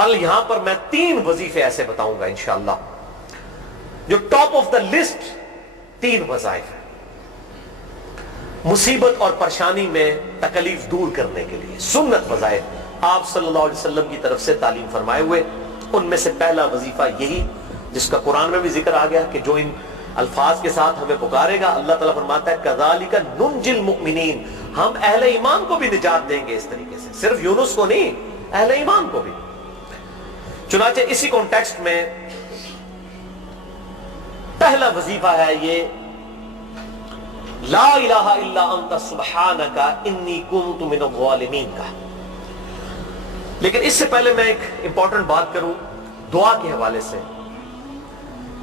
بل یہاں پر میں 3 وظیفے ایسے بتاؤں گا انشاءاللہ جو ٹاپ آف دا لسٹ 3 وظائف ہیں مصیبت اور پریشانی میں تکلیف دور کرنے کے لیے، سنت وظائف آپ صلی اللہ علیہ وسلم کی طرف سے تعلیم فرمائے ہوئے۔ ان میں سے پہلا وظیفہ یہی جس کا قرآن میں بھی ذکر آ گیا کہ جو ان الفاظ کے ساتھ ہمیں پکارے گا، اللہ تعالیٰ فرماتا ہے کذالک ننجی المؤمنین، ہم اہل ایمان کو بھی نجات دیں گے اس طریقے سے، صرف یونس کو نہیں، اہل ایمان کو بھی۔ چنانچہ اسی کانٹیکسٹ میں پہلا وظیفہ ہے یہ لا الہ الا انت سبحانک انی کنت من الظالمین کا۔ لیکن اس سے پہلے میں ایک امپورٹنٹ بات کروں دعا کے حوالے سے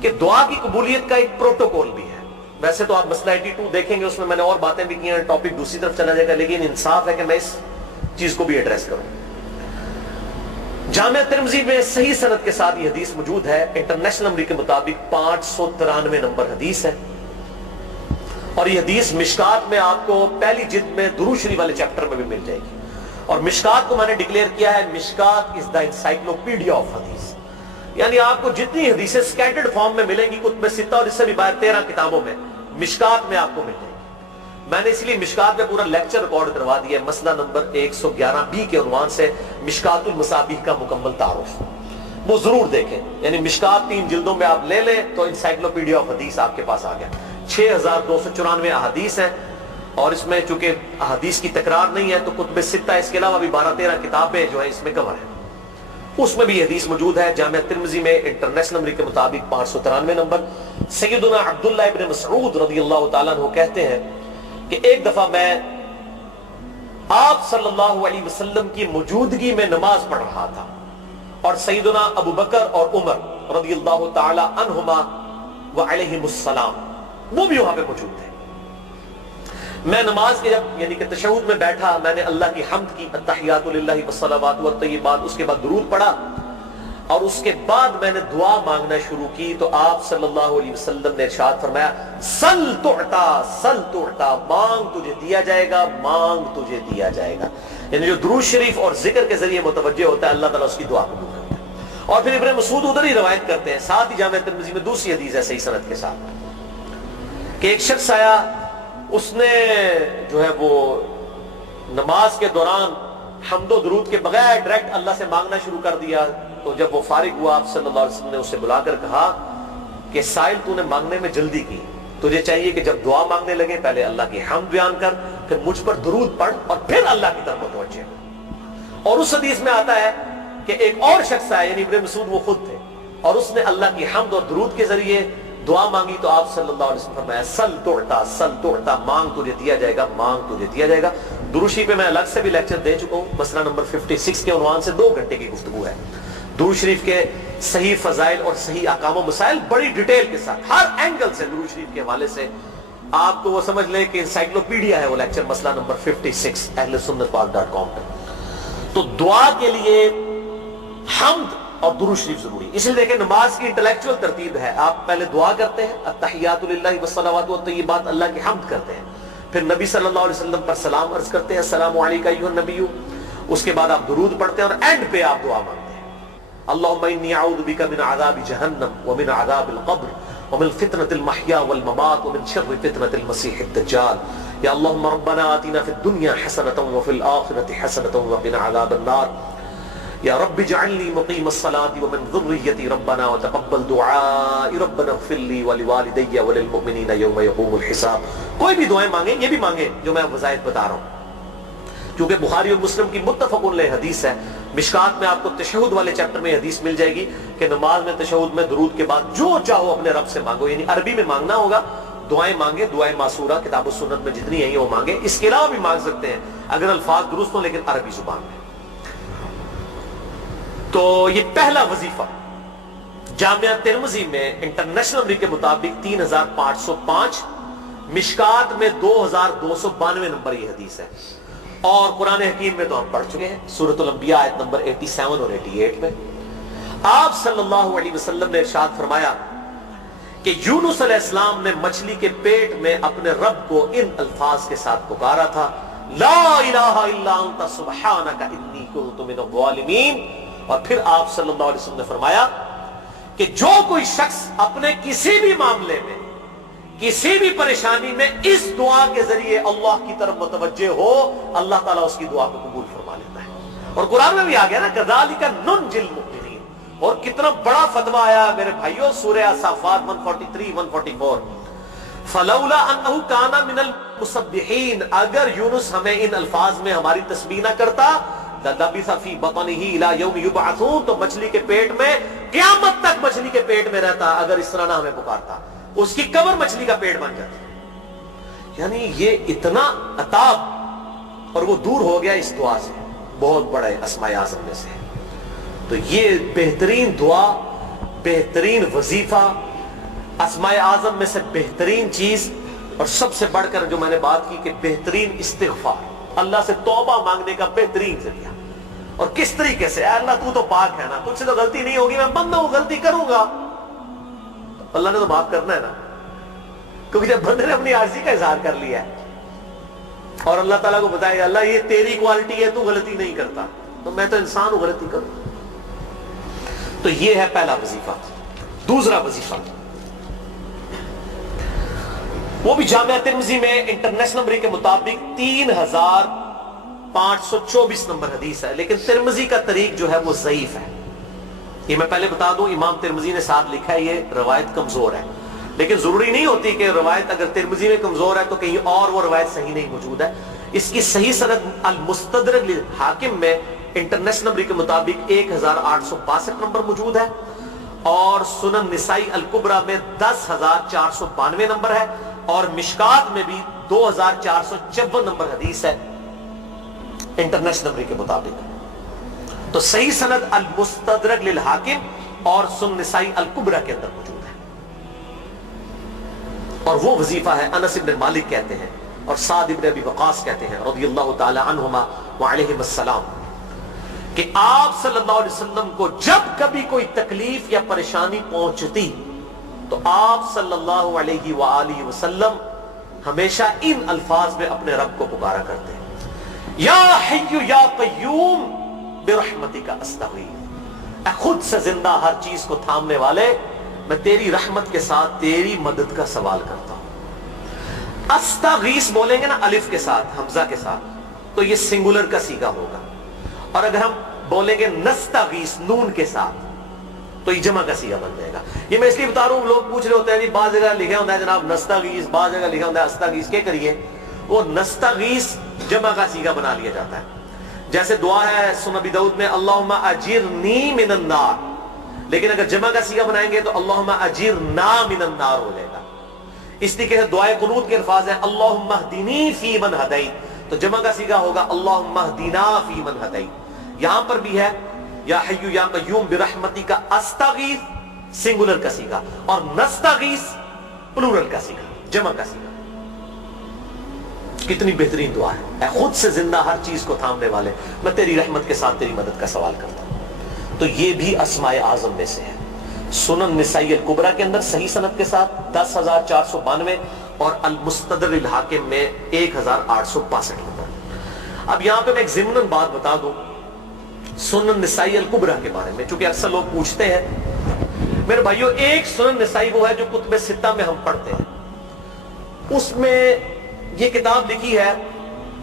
کہ دعا کی قبولیت کا ایک پروٹوکول بھی ہے۔ ویسے تو آپ مسئلہ 82 دیکھیں گے، اس میں نے اور باتیں بھی کی ہیں، ٹاپک دوسری طرف چلا جائے گا، لیکن انصاف ہے کہ میں اس چیز کو بھی ایڈریس کروں۔ جامعہ ترمذی میں صحیح سند کے ساتھ یہ حدیث موجود ہے، انٹرنیشنل نمبر کے مطابق 593 نمبر حدیث ہے، اور یہ حدیث مشکات میں آپ کو پہلی جلد میں درود شریف والے چیپٹر میں بھی مل جائے گی، اور مشکات کو میں نے ڈکلیئر کیا ہے مشکات از دا انسائکلوپیڈیا آف حدیث، یعنی آپ کو جتنی حدیثیں سکیٹرڈ فارم میں ملیں گی کتب ستہ اور اس سے بھی باہر 13 کتابوں میں، مشکات میں آپ کو مل جائے گی۔ میں نے اس لیے مشکات میں پورا لیکچر ریکارڈ کروا دیا ہے، مسئلہ نمبر 111B کے عنوان سے مشکات المصابیح کا مکمل تعارف، وہ ضرور دیکھیں، یعنی مشکات 3 جلدوں میں آپ لے لیں تو انسائکلوپیڈیا آف حدیث آپ کے پاس آ گیا۔ 6294 احادیث ہیں، اور اس میں چونکہ احادیث کی تکرار نہیں ہے تو کتب ستہ اس کے علاوہ بھی 12-13 کتابیں جو ہیں اس میں کور ہیں، اس میں بھی حدیث موجود ہے۔ جامعہ ترمذی میں انٹرنیشنل نمبر کے مطابق 593 نمبر۔ سیدنا عبداللہ ابن مسعود رضی اللہ تعالیٰ عنہ کہتے ہیں کہ ایک دفعہ میں آپ صلی اللہ علیہ وسلم کی موجودگی میں نماز پڑھ رہا تھا، اور سیدنا ابو بکر اور عمر رضی اللہ تعالی عنہما وعلیہم السلام وہ بھی وہاں پہ موجود تھے۔ میں نماز کے جب یعنی کہ تشہد میں بیٹھا، میں نے اللہ کی حمد کی، التحیات للہ والصلوات والطیبات، اس کے بعد درود پڑھا، اور اس کے بعد میں نے دعا مانگنا شروع کی تو آپ صلی اللہ علیہ وسلم نے ارشاد فرمایا سل تعطا سل تعطا، مانگ تجھے دیا جائے گا، مانگ تجھے دیا جائے گا، یعنی جو درود شریف اور ذکر کے ذریعے متوجہ ہوتا ہے اللہ تعالیٰ اس کی دعا قبول کرتا ہے۔ اور پھر ابن مسعود ادھر ہی روایت کرتے ہیں، ساتھ ہی جامعہ ترمذی میں دوسری حدیث ہے صحیح سند کے ساتھ کہ ایک شخص آیا، اس نے جو ہے وہ نماز کے دوران حمد و درود کے بغیر ڈائریکٹ اللہ سے مانگنا شروع کر دیا، تو جب وہ فارغ ہوا آپ صلی اللہ علیہ وسلم نے اسے بلا کر کہا کہ سائل تو نے مانگنے میں جلدی کی، تجھے چاہیے کہ جب دعا مانگنے لگے پہلے اللہ کی حمد بیان کر، پھر مجھ پر درود پڑھ، اور پھر اللہ کی طرف متوجہ ہو۔ اور اس حدیث میں آتا ہے کہ ایک اور شخص آیا، یعنی ابن مسعود وہ خود تھے، اور اس نے اللہ کی حمد اور درود کے ذریعے دعا مانگی تو آپ صلی اللہ علیہ وسلم فرمایا سل تعطا سل تعطا، مانگ تجھے دیا جائے گا، مانگ تجھے دیا جائے گا۔ درود شریف پہ میں الگ سے بھی لیکچر دے چکا ہوں، مسئلہ نمبر 56 کے عنوان سے 2 گھنٹے کی گفتگو ہے۔ درود شریف کے صحیح فضائل اور صحیح احکام و مسائل بڑی ڈیٹیل کے ساتھ ہر اینگل سے درود شریف کے حوالے سے آپ کو وہ سمجھ لیں کہ انسائکلوپیڈیا ہے وہ لیکچر، مسئلہ نمبر 56 اہل سنت پاک.com پہ۔ تو دعا کے لیے حمد اور درود شریف ضروری، اس لیے دیکھیں نماز کی انٹلیکچوئل ترتیب ہے، آپ پہلے دعا کرتے ہیں التحیات للہ والصلوات والطیبات، اللہ کی حمد کرتے ہیں، پھر نبی صلی اللہ علیہ وسلم پر سلام عرض کرتے ہیں السلام علیکم ایھا النبی، اس کے بعد آپ درود پڑھتے ہیں، اور اینڈ پہ آپ دعا مانگتے ہیں اللہم انی اعوذ بک من عذاب جہنم ومن عذاب القبر ومن فتنة المحیا والممات ومن شر فتنة المسیح الدجال، یا اللہم ربنا آتنا فی الدنیا حسنة وفی الآخرة حسنة وقنا عذاب النار، یا رب اجعلنی مقیم الصلاة ومن ذریتی ربنا وتقبل دعائی ربنا اغفر لی ولوالدی وللمؤمنین یوم یقوم الحساب۔ کوئی بھی دعائیں مانگیں، یہ بھی مانگیں جو میں وظائف بتا رہا ہوں، کیونکہ بخاری اور مسلم کی متفق علیہ حدیث ہے۔ مشکات میں آپ کو تشہد والے چیپٹر میں حدیث مل جائے گی کہ نماز میں تشہد میں درود کے بعد جو چاہو اپنے رب سے مانگو، یعنی عربی میں مانگنا ہوگا، دعائیں مانگے، دعائیں معصورہ کتاب و سنت میں جتنی ہیں وہ مانگے، اس کے علاوہ بھی مانگ سکتے ہیں اگر الفاظ درست ہوں لیکن عربی زبان میں۔ تو یہ پہلا وظیفہ جامعہ ترمذی میں انٹرنیشنل نمبر کے مطابق 3505، مشکات میں 2292 نمبر یہ حدیث ہے، اور قرآن حکیم میں تو ہم پڑھ چکے ہیں سورۃ الانبیاء آیت نمبر 87 اور 88 میں آپ صلی اللہ علیہ وسلم نے ارشاد فرمایا کہ یونس علیہ السلام نے مچھلی کے پیٹ میں اپنے رب کو ان الفاظ کے ساتھ پکارا تھا لا الہ الا انت سبحانک انی کنت من الظالمین، اور پھر آپ صلی اللہ علیہ وسلم نے فرمایا کہ جو کوئی شخص اپنے کسی بھی معاملے میں کسی بھی پریشانی میں اس دعا کے ذریعے اللہ کی طرف متوجہ ہو، اللہ تعالیٰ اس کی دعا کو قبول فرما لیتا ہے۔ اور قرآن میں بھی آ گیا نا کذالک ننجی المؤمنین، اور کتنا بڑا فتویٰ آیا میرے بھائیوں سورہ الصافات 143 144، فلولا انہ کان من المسبحین، اگر یونس ہمیں ان الفاظ میں ہماری تسبیح نہ کرتا للبث فی بطنہ الی یوم یبعثون، تو مچھلی کے پیٹ میں قیامت تک مچھلی کے پیٹ میں رہتا اگر اس طرح نہ ہمیں پکارتا، اس کی قبر مچھلی کا پیٹ بن جاتی۔ یعنی یہ اتنا عطاب، اور وہ دور ہو گیا اس دعا سے، بہت بڑے اسماء اعظم میں سے۔ تو یہ بہترین دعا، بہترین وظیفہ، اسماء اعظم میں سے بہترین چیز، اور سب سے بڑھ کر جو میں نے بات کی کہ بہترین استغفار، اللہ سے توبہ مانگنے کا بہترین ذریعہ۔ اور کس طریقے سے؟ اے اللہ تو تو پاک ہے نا، تجھ سے تو غلطی نہیں ہوگی، میں بندہ ہوں غلطی کروں گا، اللہ نے تو معاف کرنا ہے نا، کیونکہ جب بندے نے اپنی عاجزی کا اظہار کر لیا ہے اور اللہ تعالیٰ کو بتایا اللہ یہ تیری کوالٹی ہے، تو غلطی نہیں کرتا، تو میں تو انسان ہوں غلطی کروں۔ تو یہ ہے پہلا وظیفہ۔ دوسرا وظیفہ وہ بھی جامعہ ترمذی میں انٹرنیشنل نمبر کے مطابق 3524 نمبر حدیث ہے، لیکن ترمذی کا طریق جو ہے وہ ضعیف ہے۔ یہ میں پہلے بتا دوں، امام ترمذی نے ساتھ لکھا ہے یہ روایت کمزور ہے، لیکن ضروری نہیں ہوتی کہ روایت اگر ترمذی میں کمزور ہے تو کہیں اور وہ روایت صحیح نہیں موجود ہے۔ اس کی صحیح سند المستدرک للحاکم میں انٹرنیشنل نمبر کے مطابق 1862 نمبر موجود ہے، اور سنن نسائی الکبریٰ میں 10492 نمبر ہے، اور مشکات میں بھی 2454 نمبر حدیث ہے انٹرنیشنل نمبر کے مطابق۔ تو صحیح سند المستدرک للحاکم اور سنن نسائی الکبریٰ کے اندر موجود ہے، اور وہ وظیفہ ہے انس بن مالک کہتے ہیں اور سعد بن ابی وقاص کہتے ہیں رضی اللہ تعالی عنہما وعلیہم السلام، کہ آپ صلی اللہ علیہ وسلم کو جب کبھی کوئی تکلیف یا پریشانی پہنچتی تو آپ صلی اللہ علیہ وآلہ وسلم ہمیشہ ان الفاظ میں اپنے رب کو پکارا کرتے ہیں، یا حی یا قیوم برحمتک استغیث، اے خود سے زندہ ہر چیز کو تھامنے والے، میں تیری رحمت کے ساتھ تیری مدد کا سوال کرتا ہوں۔ استغیث بولیں گے نا الف کے ساتھ، حمزہ کے ساتھ، تو یہ سنگولر کا صیغہ ہوگا، اور اگر ہم بولیں گے نستغیث نون کے ساتھ تو یہ جمع کا صیغہ بن جائے گا۔ یہ میں اس لیے بتا رہا ہوں، لوگ پوچھ رہے ہوتے ہیں جی بعض جگہ لکھا ہوتا ہے جناب نستغیث، بعض جگہ لکھا ہوتا ہے استغیث، کیا کریے؟ وہ نستغیث جمع کا صیغہ بنا لیا جاتا ہے، جیسے دعا ہے سنن ابی داؤد میں اللہم اجرنی من النار، لیکن اگر جمع کا صیغہ بنائیں گے تو اللہم اجرنا من النار ہو جائے گا۔ اس طریقے سے دعائے قنوت کے الفاظ ہیں اللہم اہدنی فی من ہدیت، تو جمع کا صیغہ ہوگا اللہم اہدنا فی من ہدیت۔ یہاں پر بھی ہے یا حی یا قیوم برحمتک استغیث سنگولر کا صیغہ، اور نستغیث پلورل کا صیغہ، جمع کا صیغہ۔ کتنی بہترین دعا ہے، اے خود سے زندہ ہر چیز کو تھامنے والے، میں تیری رحمت کے ساتھ تیری مدد کا سوال کرتا ہوں۔ تو یہ بھی اسماء اعظم میں سے ہے۔ سنن نسائی الکبریٰ کے اندر صحیح سند کے ساتھ 10492 اور المستدرک للحاکم میں 1862 نمبر۔ اب یہاں پہ میں ایک ضمناً بات بتا دوں سنن نسائی الکبریٰ کے بارے میں، چونکہ اکثر لوگ پوچھتے ہیں میرے بھائیوں، ایک سنن نسائی وہ ہے جو کتب ستہ میں ہم پڑھتے ہیں، اس میں یہ کتاب لکھی ہے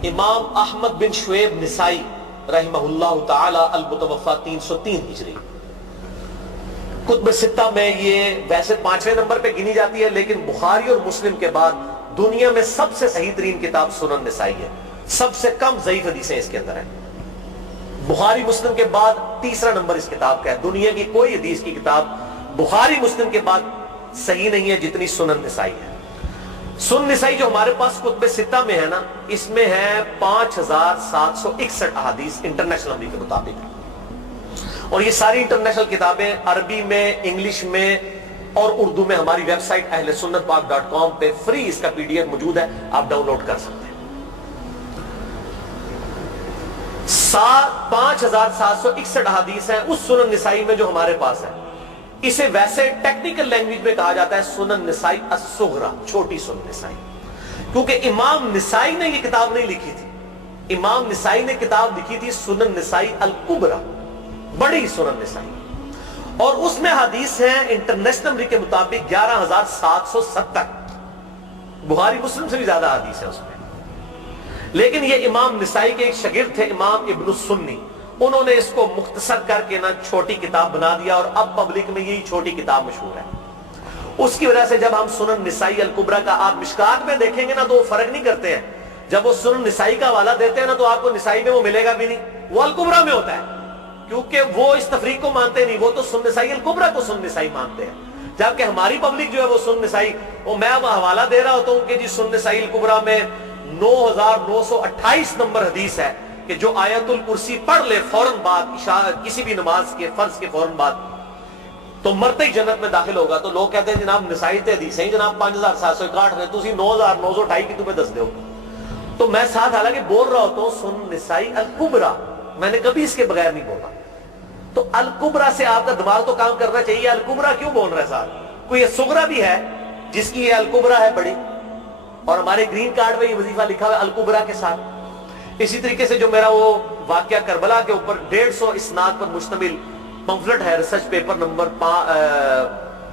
امام احمد بن شعیب نسائی رحمہ اللہ تعالی المتوفی 303 ہجری۔ کتب ستہ میں یہ ویسے 5ویں نمبر پہ گنی جاتی ہے، لیکن بخاری اور مسلم کے بعد دنیا میں سب سے صحیح ترین کتاب سنن نسائی ہے، سب سے کم ضعیف حدیثیں اس کے اندر ہیں۔ بخاری مسلم کے بعد تیسرا نمبر اس کتاب کا ہے، دنیا کی کوئی حدیث کی کتاب بخاری مسلم کے بعد صحیح نہیں ہے جتنی سنن نسائی ہے۔ سنن نسائی جو ہمارے پاس کتب ستہ میں ہے نا، اس میں ہے 5761 احادیث انٹرنیشنل نمبر کے مطابق، اور یہ ساری انٹرنیشنل کتابیں عربی میں، انگلش میں اور اردو میں ہماری ویب سائٹ اہلسنتپاک.com پہ فری اس کا PDF موجود ہے، آپ ڈاؤن لوڈ کر سکتے ہیں۔ 5761 احادیث ہیں اس سنن نسائی میں جو ہمارے پاس ہے۔ اسے ویسے ٹیکنیکل لینگویج میں کہا جاتا ہے سنن نسائی الصغریٰ، چھوٹی سنن نسائی، کیونکہ امام نسائی نے یہ کتاب نہیں لکھی تھی، امام نسائی نے کتاب لکھی تھی سنن نسائی الکبریٰ، بڑی سنن نسائی، اور اس میں حدیث ہیں انٹرنیشنل نمبر کے مطابق 11,770، بخاری مسلم سے بھی زیادہ حدیث ہے اس میں۔ لیکن یہ امام نسائی کے ایک شاگرد تھے امام ابن السنی، انہوں نے اس کو مختصر کر کے نا چھوٹی کتاب بنا دیا، اور اب پبلک میں یہی چھوٹی کتاب مشہور ہے۔ اس کی وجہ سے جب ہم سنن نسائی الکبریٰ کا آپ مشکات میں دیکھیں گے نا تو وہ فرق نہیں کرتے ہیں، جب وہ سنن نسائی کا حوالہ دیتے ہیں نا تو آپ کو نسائی میں وہ ملے گا بھی نہیں، وہ الکبریٰ میں ہوتا ہے، کیونکہ وہ اس تفریق کو مانتے نہیں، وہ تو سنن نسائی الکبریٰ کو سنن نسائی مانتے ہیں، جبکہ ہماری پبلک جو ہے وہ سنن نسائی، وہ میں حوالہ دے رہا ہوتا ہوں کہ جی سنن نسائی الکبریٰ میں 9,928 نمبر حدیث ہے کہ جو آیت الکرسی پڑھ لے فوراً بعد کسی بھی نماز کے فرض کے فوراً بعد تو مرتے ہی جنت میں داخل ہوگا۔ تو لوگ کہتے ہیں جناب نسائی تے حدیث ہیں جناب 5,761 نے، تسی 9,928 کی تمہیں دس دیو۔ تو میں ساتھ حالانکہ بول رہا ہوتا ہوں سنن نسائی الکبریٰ، میں نے کبھی اس کے بغیر نہیں بولا۔ تو الکبریٰ سے آپ کا دماغ تو کام کرنا چاہیے، الکبریٰ کیوں بول رہا ہے صاحب؟ کوئی یہ صغریٰ بھی ہے جس کی یہ الکبریٰ ہے بڑی، اور ہمارے گرین کارڈ میں یہ وظیفہ لکھا ہوا ہے الکبریٰ کے ساتھ۔ اسی طریقے سے جو میرا وہ واقعہ کربلا کے اوپر 150 اسناد پر مشتمل پمفلٹ ہے، ریسرچ پیپر نمبر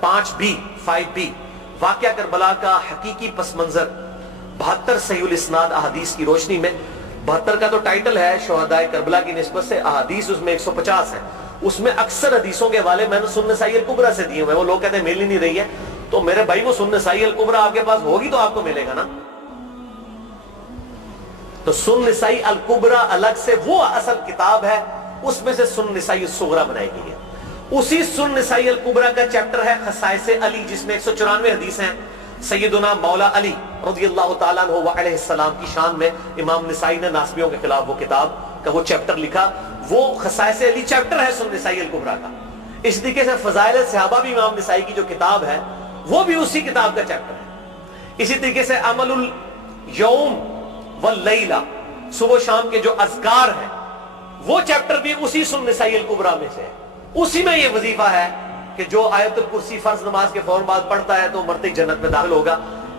5B واقعہ کربلا کا حقیقی پس منظر 72 صحیح الاسناد احادیث کی روشنی میں، 72 کا تو ٹائٹل ہے شہدائے کربلا کی نسبت سے، احادیث اس میں 150 ہیں، اس میں اکثر حدیثوں کے حوالے میں نے سنن نسائی الکبریٰ سے دیے ہوئے، وہ لوگ کہتے ہیں مل ہی نہیں رہی ہے، تو میرے بھائی وہ سنن نسائی الکبریٰ آپ کے پاس ہوگی تو آپ کو ملے گا نا۔ تو سنن نسائی الکبریٰ الگ سے وہ اصل کتاب ہے، اس میں سے سنن نسائی الصغریٰ بنائی گئی ہے۔ اسی سنن نسائی الکبریٰ کا چیپٹر ہے خصائص علی، جس میں 194 حدیث ہیں، سیدنا مولا علی رضی اللہ تعالیٰ عنہ علیہ السلام کی شان میں امام نسائی نے ناسبیوں کے خلاف وہ کتاب کا وہ چیپٹر لکھا، وہ خصائص علی چیپٹر ہے سنن نسائی الکبریٰ کا۔ اس طریقے سے فضائل صحابہ بھی امام نسائی کی جو کتاب ہے وہ بھی اسی کتاب کا چیپٹر ہے۔ اسی طریقے سے عمل الیوم واللیلہ، صبح و شام کے جو اذکار ہیں وہ چیپٹر بھی اسی سنن نسائی الکبریٰ میں سے ہے۔ اسی میں یہ وظیفہ ہے کہ جو آیت الکرسی فرض نماز کے فوراً بعد پڑھتا ہے تو مرتے ہی جنت میں داخل ہوگا۔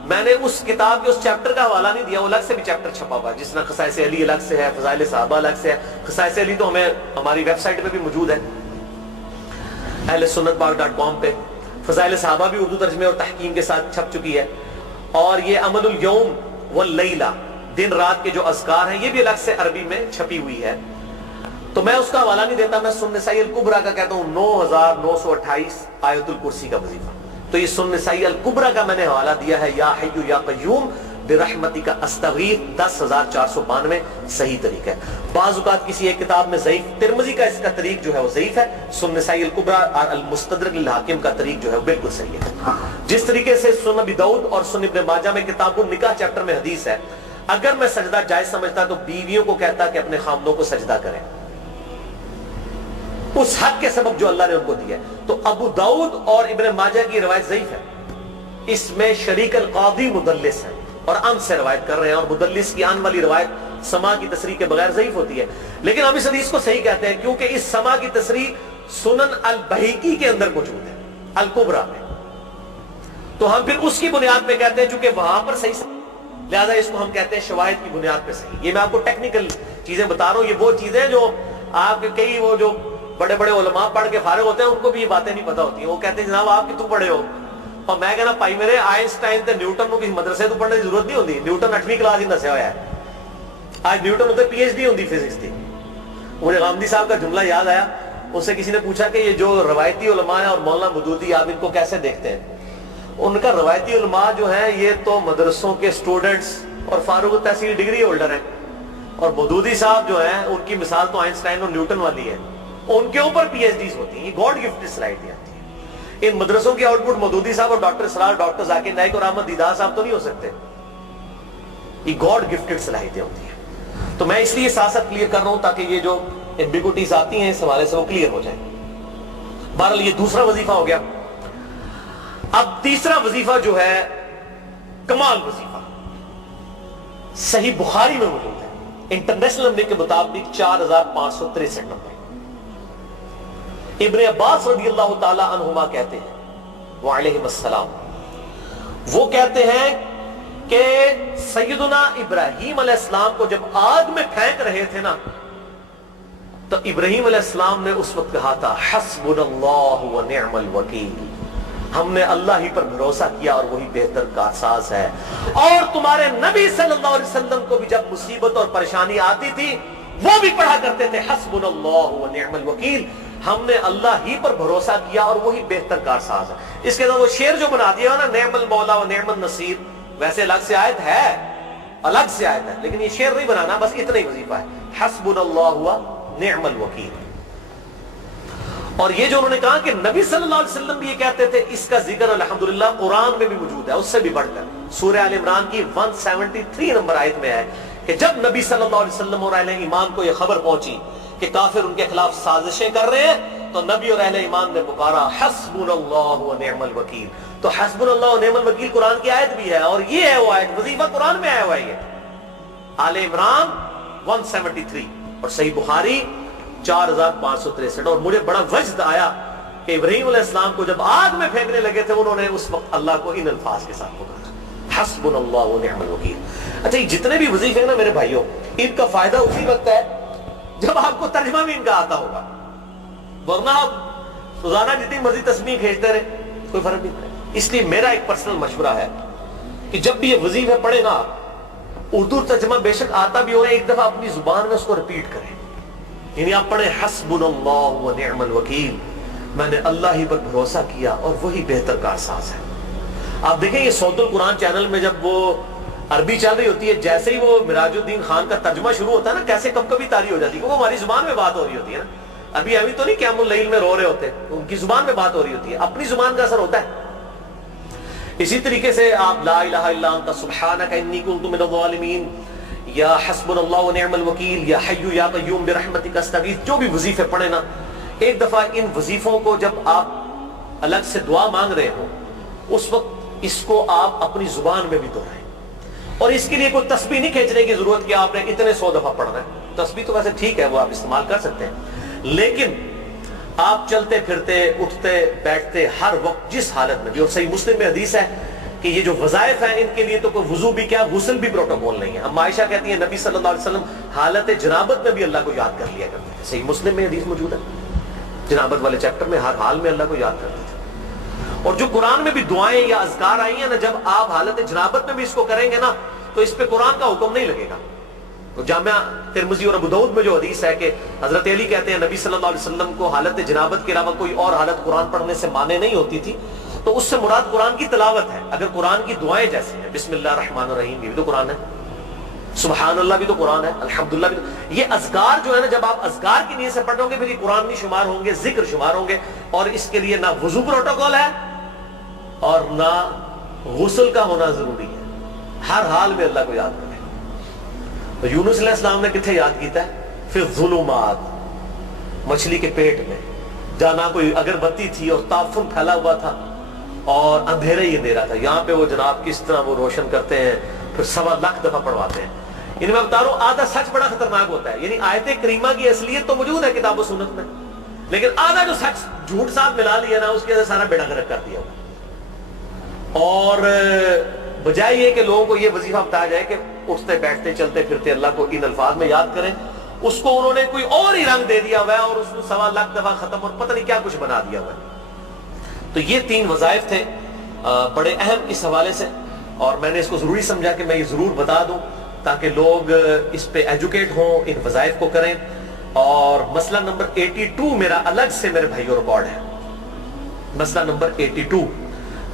میں نے اس کتاب کے اس چیپٹر کا حوالہ نہیں دیا، وہ الگ سے بھی چیپٹر چھپا ہوا ہے، جس طرح خصائص علی الگ سے ہے، فضائل صحابہ الگ سے ہے۔ خصائص علی تو ہمیں ہماری ویب سائٹ پہ بھی موجود ہے ahlsunnatpak.com پہ، فضائل صحابہ بھی اردو ترجمے اور تحکیم کے ساتھ چھپ چکی ہے، اور یہ عمل الیوم واللیلہ دن رات کے جو اذکار ہیں یہ بھی الگ سے عربی میں چھپی ہوئی ہے۔ تو میں اس کا حوالہ نہیں دیتا، میں سنن نسائی الکبریٰ کا کہتا ہوں 9,928 آیت الکرسی کا وظیفہ۔ تو یہ سنن نسائی الکبریٰ کا میں نے حوالہ دیا ہے، یا حی یا قیوم برحمتک استغیث 10,492 صحیح طریقہ ہے۔ بعض اوقات کسی ایک کتاب میں ضعیف، ترمذی کا اس کا طریق جو ہے وہ ضعیف ہے، سنن نسائی الکبریٰ اور المستدرک للحاکم کا طریق جو ہے وہ بالکل صحیح ہے۔ جس طریقے سے سنن ابی داؤد اور سنن ابن ماجہ میں کتاب النکاح چیپٹر میں حدیث ہے، اگر میں سجدہ جائز سمجھتا تو بیویوں کو کہتا کہ اپنے خامدوں کو سجدہ کریں اس حق کے سبب جو اللہ نے ان کو دیا ہے۔ تو ابو داؤد اور ابن ماجہ کی روایت ضعیف ہے، اس میں شریک القاضی مدلس ہے اور ان سے روایت کر رہے ہیں، اور مدلس کی ان والی روایت سما کی تصریح کے بغیر ضعیف ہوتی ہے، لیکن ہم اس حدیث کو صحیح کہتے ہیں کیونکہ اس سما کی تصریح سنن البہیقی کے اندر موجود ہے الکبریٰ میں، تو ہم پھر اس کی بنیاد پہ کہتے ہیں چونکہ وہاں پر صحیح، لہذا اس کو ہم کہتے ہیں شواہد کی بنیاد پہ صحیح۔ یہ میں آپ کو ٹیکنیکل چیزیں بتا رہا ہوں، یہ وہ چیزیں جو آپ کے کئی وہ جو بڑے بڑے علماء پڑھ کے فارغ ہوتے ہیں ان کو بھی یہ باتیں نہیں پتہ ہوتی ہیں، وہ کہتے ہیں جناب آپ کتوں پڑھے ہو، اور میں کہنا بھائی میرے آئنسٹائن تے نیوٹن کو کسی مدرسے تو پڑھنے کی ضرورت نہیں ہوتی، نیوٹن 8ویں کلاس ہی دسیا ہوا ہے، آج نیوٹن ہوتے PhD ہوتی فزکس کی۔ مجھے غامدی صاحب کا جملہ یاد آیا، اس سے کسی نے پوچھا کہ یہ جو روایتی علماء ہیں اور مولانا مودودی آپ ان کو کیسے دیکھتے ہیں؟ ان کا روایتی علماء جو ہیں یہ تو مدرسوں کے اسٹوڈنٹس اور فارغ التحصیل ڈگری ہولڈر ہیں، اور مودودی صاحب جو ہیں ان کی مثال تو آئنسٹائن اور نیوٹن والی ہے، ان کے اوپر PhDs ہوتی ہیں، یہ گاڈ گفٹڈ صلاحیتیں آتی ہیں۔ ان مدرسوں کی آؤٹ پٹ مودودی صاحب اور ڈاکٹر اسرار، ڈاکٹر ذاکر نائک اور احمد دیدار صاحب تو نہیں ہو سکتے، یہ گاڈ گفٹڈ صلاحیتیں ہوتی ہیں۔ تو میں اس لیے ساتھ ساتھ کلیئر کر رہا ہوں تاکہ یہ جو ایمبیگوٹیز آتی ہیں اس حوالے سے وہ کلیئر ہو جائیں۔ بہرحال یہ دوسرا وظیفہ ہو گیا۔ اب تیسرا وظیفہ جو ہے کمال وظیفہ، صحیح بخاری میں موجود ہے، انٹرنیشنل نمبر کے مطابق 4,563 نمبر۔ ابن عباس رضی اللہ تعالی عنہما کہتے ہیں وعلیہم السلام، وہ کہتے ہیں کہ سیدنا ابراہیم علیہ السلام کو جب آگ میں پھینک رہے تھے نا تو ابراہیم علیہ السلام نے اس وقت کہا تھا حسبنا اللہ و نعم الوکیل، ہم نے اللہ ہی پر بھروسہ کیا اور وہی بہتر کارساز ہے۔ اور تمہارے نبی صلی اللہ علیہ وسلم کو بھی جب مصیبت اور پریشانی آتی تھی وہ بھی پڑھا کرتے تھے حسبنا اللہ و نعم الوکیل، ہم نے اللہ ہی پر بھروسہ کیا اور وہی بہتر کارساز ہے۔ اس کے بعد وہ شعر جو بنا دیا نا نعم المولا و نعم النصیر، ویسے الگ سے آیت ہے، الگ سے آیت ہے، لیکن یہ شعر نہیں بنانا، بس اتنا ہی وظیفہ ہے، حسبنا اللہ و نعم الوکیل۔ اور یہ جو انہوں نے کہا کہ نبی صلی اللہ علیہ وسلم بھی یہ کہتے تھے، اس کا ذکر الحمدللہ قرآن میں بھی موجود ہے، اس سے بھی بڑھ کر سورہ آل عمران کی 173 نمبر آیت میں ہے کہ جب نبی صلی اللہ علیہ وسلم اور اہل ایمان کو یہ خبر پہنچی کہ کافر ان کے خلاف سازشیں کر رہے ہیں، تو نبی اور اہل ایمان نے پکارا حسبنا اللہ و نعم الوکیل۔ تو حسبنا اللہ و نعم الوکیل قرآن کی آیت بھی ہے، اور یہ ہے وہ آیت، وظیفہ قرآن میں آیا ہوا ہے، یہ آل عمران 173 اور صحیح بخاری 4563۔ اور مجھے بڑا وجد آیا کہ ابراہیم علیہ السلام کو جب آگ میں پھینکنے لگے تھے انہوں نے اس وقت اللہ کو ان الفاظ کے ساتھ پکارا حسبنا اللہ و نعم الوکیل۔ اچھا یہ جتنے بھی وظیفے ہیں نا میرے بھائیوں، ان کا فائدہ اسی وقت ہے جب آپ کو ترجمہ بھی ان کا آتا ہوگا، ورنہ آپ روزانہ جتنی مرضی تسبیح کھینچتے رہے کوئی فرق نہیں پڑے۔ اس لیے میرا ایک پرسنل مشورہ ہے کہ جب بھی یہ وظیفے پڑھے نا، اردو ترجمہ بے شک آتا بھی ہو، ایک دفعہ اپنی زبان میں اس کو ریپیٹ کریں، یعنی آپ پڑھیں حسبنا اللہ و نعم الوکیل، میں نے اللہ ہی پر بھروسہ کیا اور وہی بہتر کارساز ہے۔ آپ دیکھیں یہ صوت القرآن چینل میں جب وہ عربی چل رہی ہوتی ہے، جیسے ہی وہ مراج الدین خان کا ترجمہ شروع ہوتا ہے نا، کیسے کب کبھی تاری ہو جاتی ہے، کیونکہ ہماری زبان میں بات ہو رہی ہوتی ہے نا، ابھی تو نہیں قیام اللیل میں رو رہے ہوتے، ان کی زبان میں بات ہو رہی ہوتی ہے، اپنی زبان کا اثر ہوتا ہے۔ اسی طریقے سے آپ لا الہ الا انت سبحانک انی کنت من الظالمین، یا حسبنا اللہ و نعم الوکیل، یا حی یا قیوم برحمتک استغیث، جو بھی وظیفے پڑھیں نا، ایک دفعہ ان وظیفوں کو جب آپ الگ سے دعا مانگ رہے ہو اس وقت اس کو آپ اپنی زبان میں بھی دہرائیں، اور اس کے لیے کوئی تسبیح نہیں کھینچنے کی ضرورت کہ آپ نے اتنے 100 دفعہ پڑھنا ہے، تسبیح تو ویسے ٹھیک ہے وہ آپ استعمال کر سکتے ہیں، لیکن آپ چلتے پھرتے اٹھتے بیٹھتے ہر وقت جس حالت میں بھی، اور صحیح مسلم میں حدیث ہے کہ یہ جو وظائف ہیں ان کے لیے تو کوئی وضو بھی کیا غسل بھی پروٹوکول نہیں ہے۔ ہم عائشہ کہتی ہیں نبی صلی اللہ علیہ وسلم حالت جنابت میں بھی اللہ کو یاد کر لیا کرتے تھے، صحیح مسلم میں حدیث موجود ہے، جنابت والے چیپٹر میں ہر حال میں اللہ کو یاد کرتے تھے۔ اور جو قرآن میں بھی دعائیں یا اذکار آئی ہیں نا، جب آپ حالت جنابت میں بھی اس کو کریں گے نا تو اس پہ قرآن کا حکم نہیں لگے گا۔ تو جامعہ ترمذی اور ابو داؤد میں جو حدیث ہے کہ حضرت علی کہتے ہیں نبی صلی اللہ علیہ وسلم کو حالت جنابت کے علاوہ کوئی اور حالت قرآن پڑھنے سے مانے نہیں ہوتی تھی، تو اس سے مراد قرآن کی تلاوت ہے۔ اگر قرآن کی دعائیں جیسی ہیں، بسم اللہ الرحمن الرحیم، یہ بھی تو قرآن ہے، سبحان اللہ بھی تو قرآن ہے، الحمدللہ بھی تو، یہ اذکار جو ہے نا، جب آپ اذکار کی نیت سے پڑھ رہے ہوں گے پھر یہ قرآن نہیں شمار ہوں گے، ذکر شمار ہوں گے، اور اس کے لیے نہ وضو پروٹوکول ہے اور نہ غسل کا ہونا ضروری ہے، ہر حال میں اللہ کو یاد کریں۔ تو یونس علیہ السلام نے کتنے یاد کیتا ہے؟ پھر الظلمات، مچھلی کے پیٹ میں جانا، کوئی اگر بتی تھی اور تعفن پھیلا ہوا تھا اور اندھیرا ہی اندھیرا تھا، یہاں پہ وہ جناب کس طرح وہ روشن کرتے ہیں، پھر 1.25 لاکھ دفعہ پڑھواتے ہیں۔ یعنی میں بتا رہا ہوں آدھا سچ بڑا خطرناک ہوتا ہے، یعنی آیت کریمہ کی اصلیت تو موجود ہے کتاب و سنت میں، لیکن آدھا جو سچ جھوٹ ساتھ ملا لیا نا، اس کے اندر سارا بیڑا غرق کر دیا ہوا۔ اور بجائے یہ کہ لوگوں کو یہ وظیفہ بتایا جائے کہ اٹھتے بیٹھتے چلتے پھرتے اللہ کو ان الفاظ میں یاد کریں، اس کو انہوں نے کوئی اور ہی رنگ دے دیا ہوا ہے اور اس کو 1.25 لاکھ دفعہ ختم اور پتہ نہیں کیا کچھ بنا دیا ہوا ہے۔ تو یہ 3 وظائف تھے بڑے اہم اس حوالے سے، اور میں نے اس کو ضروری سمجھا کہ میں یہ ضرور بتا دوں تاکہ لوگ اس پہ ایجوکیٹ ہوں، ان وظائف کو کریں۔ اور مسئلہ نمبر 82 میرا الگ سے میرے بھائیوں ریکارڈ ہے، مسئلہ نمبر 82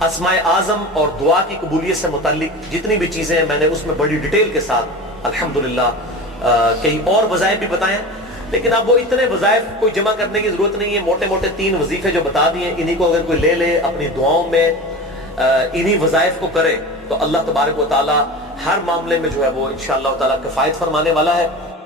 اسماء اعظم اور دعا کی قبولیت سے متعلق جتنی بھی چیزیں ہیں میں نے اس میں بڑی ڈیٹیل کے ساتھ الحمدللہ کئی اور وظائف بھی بتائیں، لیکن اب وہ اتنے وظائف کوئی جمع کرنے کی ضرورت نہیں ہے، موٹے موٹے 3 وظیفے جو بتا دیے انہی کو اگر کوئی لے لے اپنی دعاؤں میں انہی وظائف کو کرے تو اللہ تبارک و تعالی ہر معاملے میں جو ہے وہ انشاءاللہ تعالی کفایت فرمانے والا ہے۔